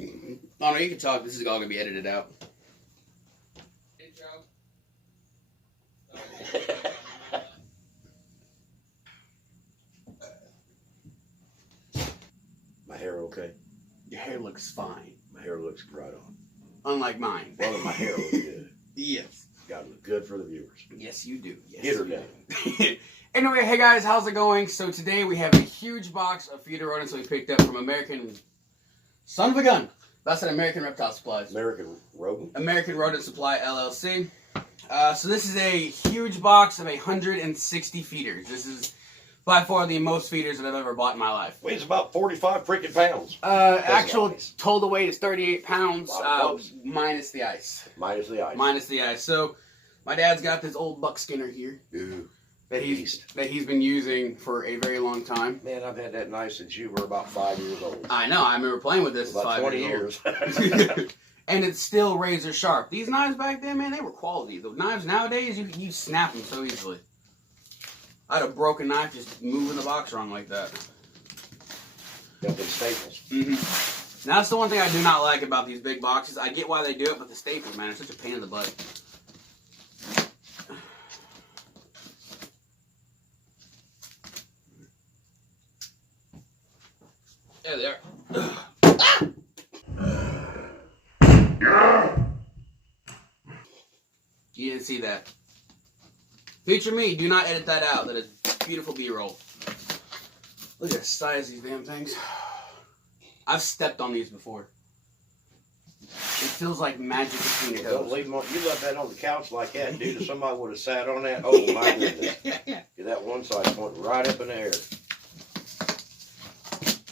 Oh no, you can talk. This is all gonna be edited out. My hair okay? Your hair looks fine. My hair looks right on. Unlike mine. Well, my hair looks good. Yes. Gotta look good for the viewers. Yes, you do. Yes, Get her down. Anyway, hey guys, how's it going? So today we have a huge box of feeder rodents we picked up from American... Son of a gun! That's an American Reptile Supplies. American Rodent? American Rodent Supply, LLC. So this is a huge box of 160 feeders. This is by far the most feeders that I've ever bought in my life. Weighs about 45 freaking pounds. Actual nice. total weight is 38 pounds, minus the ice. Minus the ice. Minus the ice. So my dad's got this old buck skinner here. Ooh. That he's been using for a very long time. Man, I've had that knife since you were about 5 years old. I know. I remember playing with this about 5 20 years. years. And it's still razor sharp. These knives back then, man, they were quality. The knives nowadays, you snap them so easily. I had a broken knife just moving the box wrong like that. Got them staples. Mm-hmm. Now, that's the one thing I do not like about these big boxes. I get why they do it, but the staples, man, it's such a pain in the butt. There they are. You didn't see that. Feature me. Do not edit that out. That is beautiful B-roll. Look at the size of these damn things. I've stepped on these before. It feels like magic between your Don't toes. leave them on. You left that on the couch like that, dude. If somebody would have sat on that, oh my goodness. That one side went right up in the air.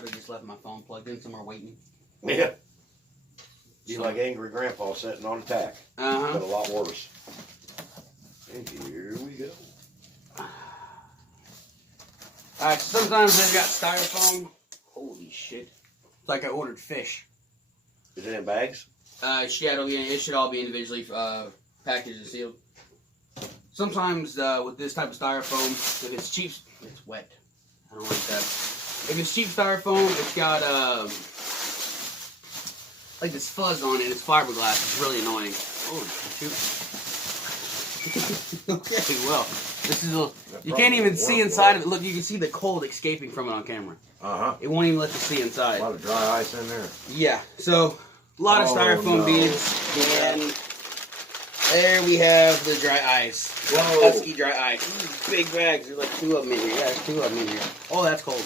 I just left my phone plugged in somewhere waiting. Yeah. You like angry grandpa sitting on a tack. Uh-huh. But a lot worse. And here we go. Alright, so sometimes they've got styrofoam. Holy shit. It's like I ordered fish. Is it in bags? It should all be individually packaged and sealed. Sometimes with this type of styrofoam, if it's cheap, it's wet. I don't like that. If it's cheap styrofoam, it's got like this fuzz on it. It's fiberglass. It's really annoying. Oh, shoot. Okay, well, this is you can't even see inside of it. Look, you can see the cold escaping from it on camera. Uh-huh. It won't even let you see inside. A lot of dry ice in there. Yeah, so a lot of styrofoam beads, and there we have the dry ice. Whoa. Husky dry ice. Big bags. There's like 2 of them in here. Yeah, there's 2 of them in here. Oh, that's cold.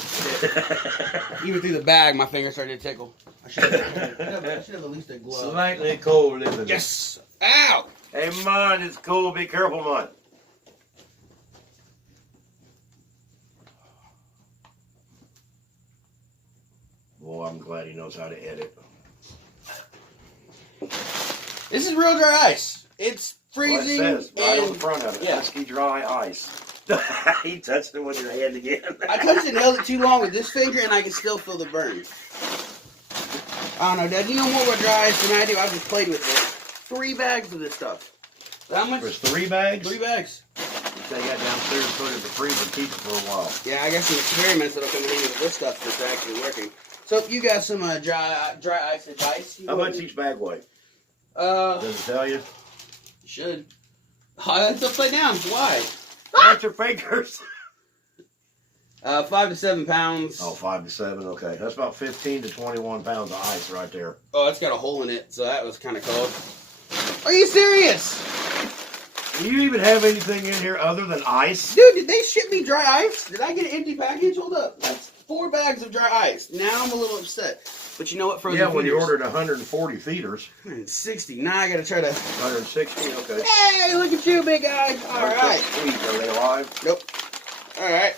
Even through the bag, my finger started to tickle. I should have at least a glove. Slightly cold, isn't it? Yes. Ow. Hey, man, it's cold. Be careful, man. Boy, I'm glad he knows how to edit. This is real dry ice. It's freezing. Well, it says right on and the front of it. yeah. Husky dry ice. He touched it with your hand again. I touched it and held it too long with this finger, and I can still feel the burn. I don't know, Dad. You know more about dry ice than I do. I've just played with it. 3 bags of this stuff. How much? There's 3 bags? 3 bags. They got downstairs, put it in the freezer, and keep it for a while. Yeah, I got some experiments that'll come in with this stuff that's actually working. So you got some dry ice advice? How much each bag weigh? Does it tell you? Should. Oh, that's upside down. Why? That's your fingers. 5 to 7 pounds. Oh, 5 to 7, okay. That's about 15 to 21 pounds of ice right there. Oh, it's got a hole in it, so that was kind of cold. Are you serious? Do you even have anything in here other than ice? Dude, did they ship me dry ice? Did I get an empty package? Hold up. That's 4 bags of dry ice. Now I'm a little upset. But you know what? Frozen when you feeders. ordered 140 feeders. 160. Now I got to try to... 160, okay. Hey, look at you, big guy. All right. Are they alive? Nope. All right.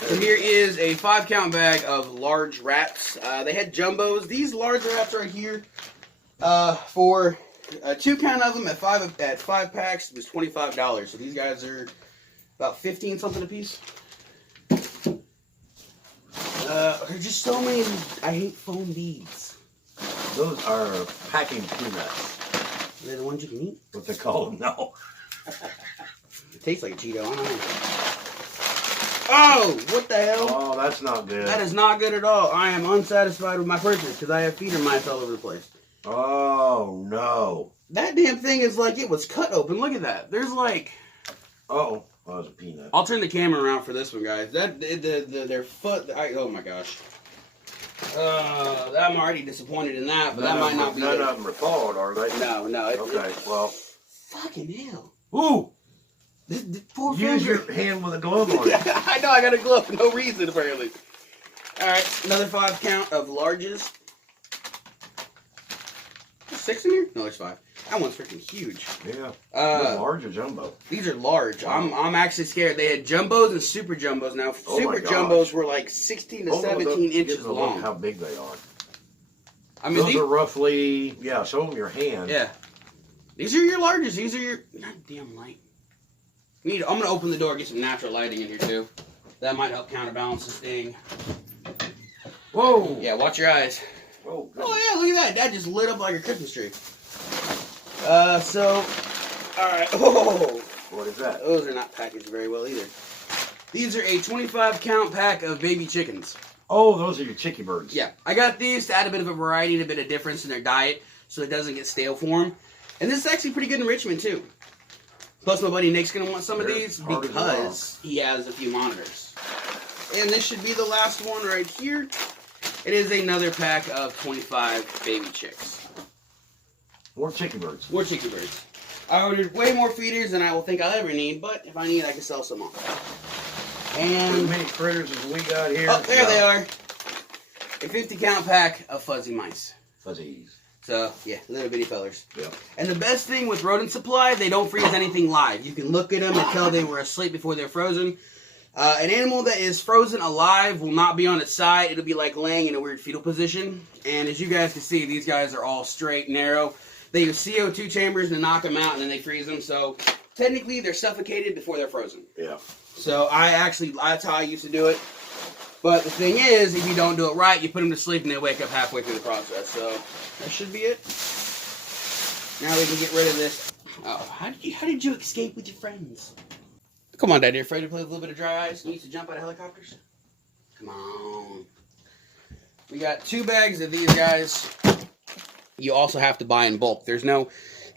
So here is a 5-count bag of large wraps. They had jumbos. These large wraps right here for 2 count of them at 5 packs was $25. So these guys are about 15 something a piece. There's just so many. I hate foam beads. Those are packing peanuts. Are they the ones you can eat? What they call them? No. It tastes like a Cheeto. I don't know. Oh, what the hell? Oh, that's not good. That is not good at all. I am unsatisfied with my purchase because I have feeder mice all over the place. Oh, no. That damn thing is like it was cut open. Look at that. There's like... Uh-oh. Oh, that was a peanut. I'll turn the camera around for this one, guys. Their foot... oh, my gosh. I'm already disappointed in that, but that might not be... None of them are thawed, are they? No. Okay, well... Fucking hell. Ooh! This poor Use finger. your hand with a glove on it. I know, I got a glove for no reason, apparently. Alright, another 5 count of larges. There's 6 in here? No, there's 5. That one's freaking huge. Yeah. Large or jumbo? These are large. Wow. I'm actually scared. They had jumbos and super jumbos. Now, Oh super jumbos were like 16 to 17 inches long. Look how big they are. I mean, those are roughly, show them your hand. Yeah. These are your largest. These are your... God damn light. I'm going to open the door and get some natural lighting in here, too. That might help counterbalance this thing. Whoa! Yeah, watch your eyes. Oh, yeah, look at that. That just lit up like a Christmas tree. Alright. Oh! What is that? Those are not packaged very well either. These are a 25 count pack of baby chickens. Oh, those are your chicky birds. Yeah. I got these to add a bit of a variety and a bit of difference in their diet so it doesn't get stale for them. And this is actually pretty good enrichment too. Plus my buddy Nick's going to want some of these because he has a few monitors. And this should be the last one right here. It is another pack of 25 baby chicks. More chicky birds. More chicky birds. I ordered way more feeders than I will think I'll ever need, but if I need, I can sell some off. And as many critters as we got here. Oh, there they are. A 50 count pack of fuzzy mice. Fuzzies. So, yeah, little bitty fellers. Yeah. And the best thing with Rodent Supply, they don't freeze anything live. You can look at them and tell they were asleep before they're frozen. An animal that is frozen alive will not be on its side. It'll be like laying in a weird fetal position. And as you guys can see, these guys are all straight, narrow. They use CO2 chambers to knock them out, and then they freeze them. So, technically, they're suffocated before they're frozen. Yeah. So, that's how I used to do it. But the thing is, if you don't do it right, you put them to sleep, and they wake up halfway through the process. So, that should be it. Now we can get rid of this. Oh, how did you escape with your friends? Come on, Dad. You're afraid to play with a little bit of dry ice? You used to jump out of helicopters? Come on. We got 2 bags of these guys. You also have to buy in bulk. There's no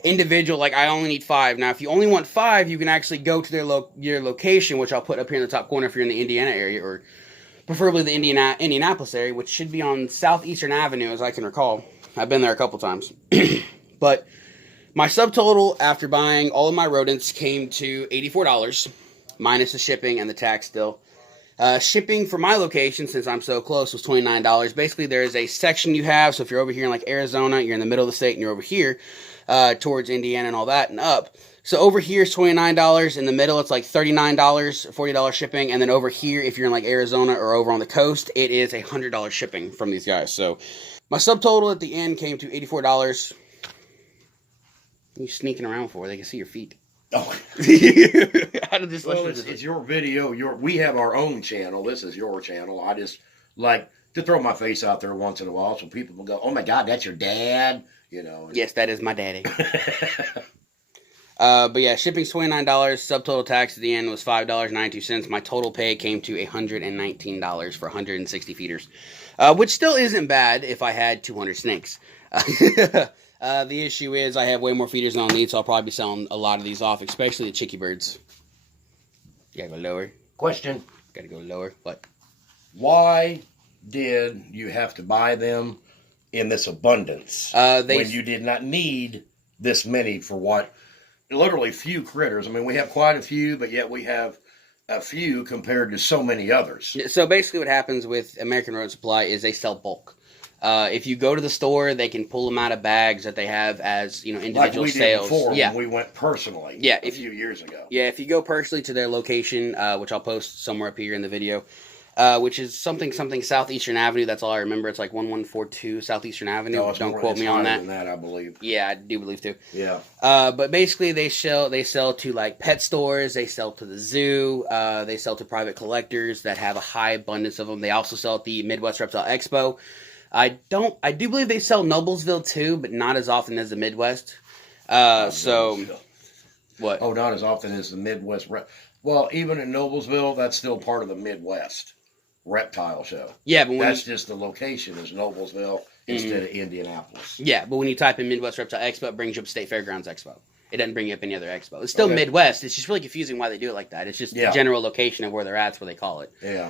individual, like I only need 5. Now, if you only want 5, you can actually go to your location, which I'll put up here in the top corner if you're in the Indiana area, or preferably the Indianapolis area, which should be on Southeastern Avenue, as I can recall. I've been there a couple times. But my subtotal after buying all of my rodents came to $84, minus the shipping and the tax still. Shipping for my location, since I'm so close, was $29. Basically, there's a section you have, so if you're over here in like Arizona, you're in the middle of the state, and you're over here towards Indiana and all that, and up. So over here is $29. In the middle, it's like $39, $40 shipping. And then over here, if you're in like Arizona or over on the coast, it is $100 shipping from these guys. So my subtotal at the end came to $84. What are you sneaking around for? They can see your feet. Oh. How did this? Well, it's your video. We have our own channel. This is your channel. I just like to throw my face out there once in a while so people will go, "Oh my God, that's your dad," you know. Yes, that is my daddy. But yeah, shipping's $29. Subtotal tax at the end was $5.92. My total pay came to $119 for 160 feeders, which still isn't bad if I had 200 snakes. The issue is I have way more feeders than I'll need, so I'll probably be selling a lot of these off, especially the chicky birds. You gotta go lower. Question. Gotta go lower. What? Why did you have to buy them in this abundance when you did not need this many for what? Literally few critters. I mean, we have quite a few, but yet we have a few compared to so many others. So basically what happens with American Rodent Supply is they sell bulk. If you go to the store, they can pull them out of bags that they have as, individual like we sales. Did before when we went personally a few years ago. Yeah, if you go personally to their location, which I'll post somewhere up here in the video, which is something Southeastern Avenue. That's all I remember. It's like 1142 Southeastern Avenue. No, don't quote me on that. Than that, I believe. Yeah, I do believe too. Yeah. But basically, they sell to like pet stores. They sell to the zoo. They sell to private collectors that have a high abundance of them. They also sell at the Midwest Reptile Expo. I do believe they sell Noblesville too, but not as often as the Midwest. What? Oh, not as often as the Midwest. Well, even in Noblesville, that's still part of the Midwest Reptile Show. Yeah, but that's just the location is Noblesville instead of Indianapolis. Yeah, but when you type in Midwest Reptile Expo, it brings you up State Fairgrounds Expo. It doesn't bring you up any other expo. It's still Midwest. It's just really confusing why they do it like that. It's just the general location of where they're at. That's what they call it. Yeah.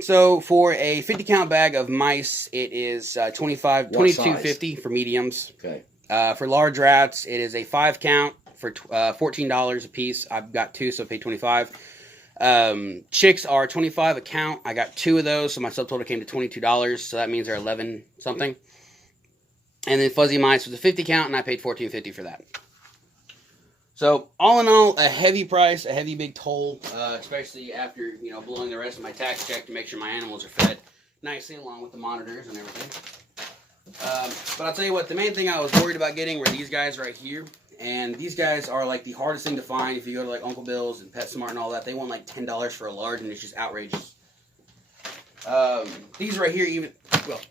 So for a 50 count bag of mice, it is $22.50 for mediums. Okay. For large rats, it is a 5 count for $14 a piece. I've got 2, so I paid $25. Chicks are $25 a count. I got 2 of those, so my subtotal came to $22. So that means they're 11 something. And then fuzzy mice was a 50 count, and I paid $14.50 for that. So all in all, a heavy price, a heavy big toll, especially after blowing the rest of my tax check to make sure my animals are fed nicely, along with the monitors and everything. But I'll tell you what, the main thing I was worried about getting were these guys right here. And these guys are like the hardest thing to find. If you go to like Uncle Bill's and PetSmart and all that, they want like $10 for a large, and it's just outrageous. These right here, even well.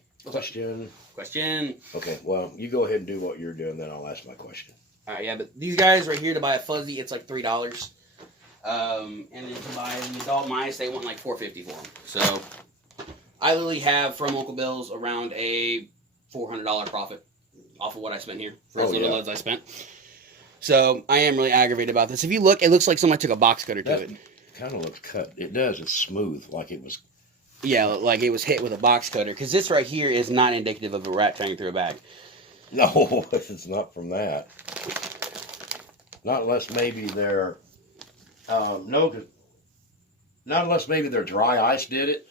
Question. Okay, well, you go ahead and do what you're doing, then I'll ask my question. All right, yeah, but these guys right here to buy a fuzzy, it's like $3. And then to buy the adult mice, they want like $4.50 for them. So I literally have from Uncle Bill's around a $400 profit off of what I spent here for as little as I spent. So I am really aggravated about this. If you look, it looks like somebody took a box cutter to it. Kind of looks cut. It does. It's smooth, like it was. Yeah, like it was hit with a box cutter. Because this right here is not indicative of a rat trying through a bag. No, it's not from that. Not unless maybe they're... not unless maybe their dry ice did it.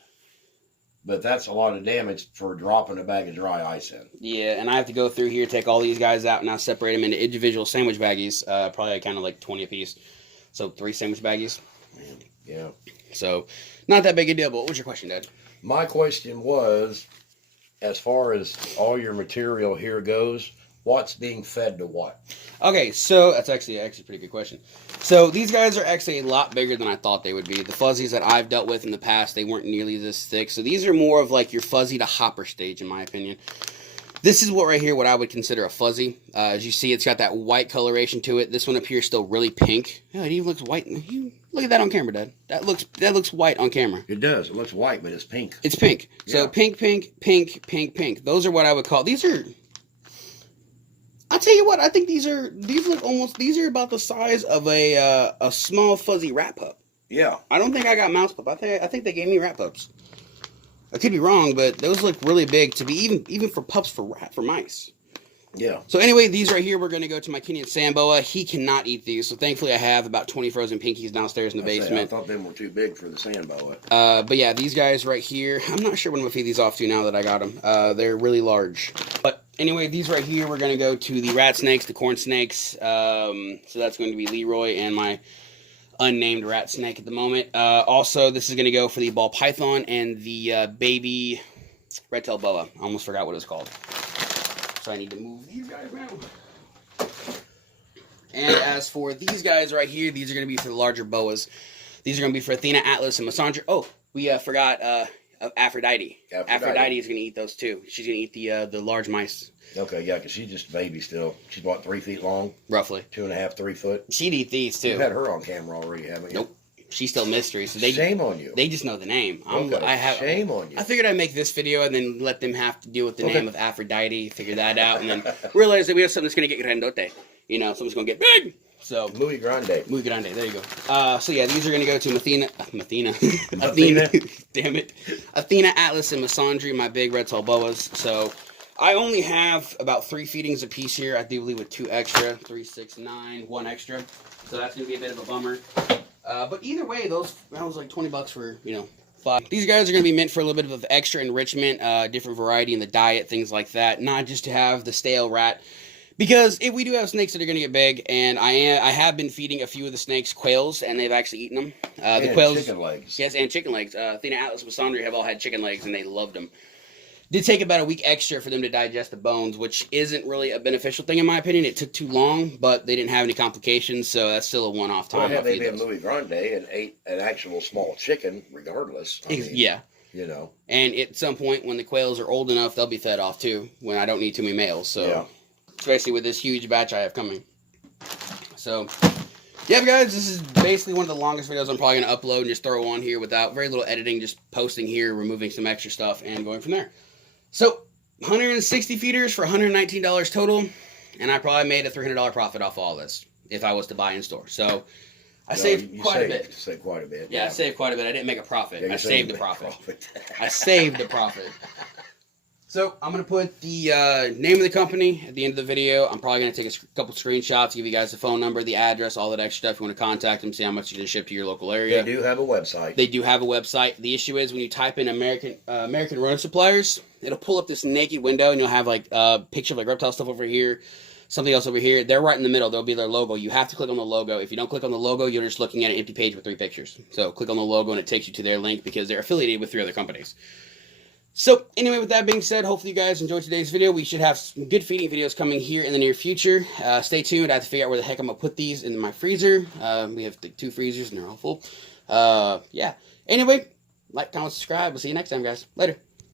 But that's a lot of damage for dropping a bag of dry ice in. Yeah, and I have to go through here, take all these guys out, and I'll separate them into individual sandwich baggies. Probably kind of like 20 a piece. So 3 sandwich baggies. Yeah. So, not that big a deal, but what was your question, Dad? My question was, as far as all your material here goes, what's being fed to what? Okay, so that's actually a pretty good question. So these guys are actually a lot bigger than I thought they would be. The fuzzies that I've dealt with in the past, they weren't nearly this thick. So these are more of like your fuzzy to hopper stage, in my opinion. This is what right here, what I would consider a fuzzy. As you see, it's got that white coloration to it. This one up here is still really pink. Oh, it even looks white. Look at that on camera, Dad. That looks white on camera. It does. It looks white, but it's pink. It's pink. Yeah. So pink, pink, pink, pink, pink. Those are what I would call. These are. I'll tell you what. I think these are about the size of a small fuzzy rat pup. Yeah. I don't think I got mouse pup. I think they gave me rat pups. I could be wrong, but those look really big to be even for pups for mice. Yeah. So anyway, these right here, we're going to go to my Kenyan Samboa. He cannot eat these, so thankfully I have about 20 frozen pinkies downstairs in the basement. I thought them were too big for the Samboa. But yeah, these guys right here, I'm not sure what I'm going to feed these off to now that I got them. They're really large. But anyway, these right here, we're going to go to the rat snakes, the corn snakes. So that's going to be Leroy and my unnamed rat snake at the moment. Also, this is going to go for the ball python and the baby red-tailed boa. I almost forgot what it was called. So I need to move these guys around. And as for these guys right here, these are going to be for the larger boas. These are going to be for Athena, Atlas, and Masandra. Oh, we forgot of Aphrodite. Aphrodite is going to eat those too. She's going to eat the large mice. Okay, yeah, because she's just a baby still. She's what, 3 feet long? Roughly. 2.5, 3 foot? She'd eat these too. You've had her on camera already, haven't you? Nope. She's still mystery. So shame on you. They just know the name. Shame on you. I figured I'd make this video and then let them have to deal with the name of Aphrodite, figure that out, and then realize that we have something that's going to get grandote. Something's going to get big. So Muy grande. Muy grande. There you go. So yeah, these are going to go to Athena. Damn it. Athena, Atlas, and Masandri, my big red-tailed boas. So I only have about 3 feedings a piece here. I do believe with 2 extra, 3, 6, 9, 1 extra. So that's going to be a bit of a bummer. But either way, that was like $20 for 5. These guys are going to be meant for a little bit of extra enrichment, different variety in the diet, things like that. Not just to have the stale rat. Because if we do have snakes that are going to get big, and I have been feeding a few of the snakes quails, and they've actually eaten them. The quails, chicken legs. Yes, and chicken legs. Athena, Atlas, and Masandri have all had chicken legs, and they loved them. Did take about a week extra for them to digest the bones, which isn't really a beneficial thing in my opinion. It took too long, but they didn't have any complications, so that's still a one-off time. Well, had they been muy grande and ate an actual small chicken, regardless. Yeah. And at some point, when the quails are old enough, they'll be fed off too, when I don't need too many males. So, especially with this huge batch I have coming. So, Yeah, guys, this is basically one of the longest videos I'm probably going to upload and just throw on here without very little editing, just posting here, removing some extra stuff, and going from there. So, 160 feeders for $119 total, and I probably made a $300 profit off all this if I was to buy in store. So, I saved quite a bit. Saved quite a bit. Yeah, I saved quite a bit. I didn't make a profit. Yeah, I saved the profit. I saved the profit. So, I'm going to put the name of the company at the end of the video. I'm probably going to take a couple screenshots, give you guys the phone number, the address, all that extra stuff. If you want to contact them, see how much you can ship to your local area. They do have a website. They do have a website. The issue is when you type in American rodent suppliers, it'll pull up this naked window, and you'll have like a picture of like reptile stuff over here, something else over here. They're right in the middle. There'll be their logo. You have to click on the logo. If you don't click on the logo, you're just looking at an empty page with 3 pictures. So click on the logo, and it takes you to their link because they're affiliated with 3 other companies. So, anyway, with that being said, hopefully you guys enjoyed today's video. We should have some good feeding videos coming here in the near future. Stay tuned. I have to figure out where the heck I'm going to put these in my freezer. We have 2 freezers, and they're all full. Yeah. Anyway, like, comment, subscribe. We'll see you next time, guys. Later.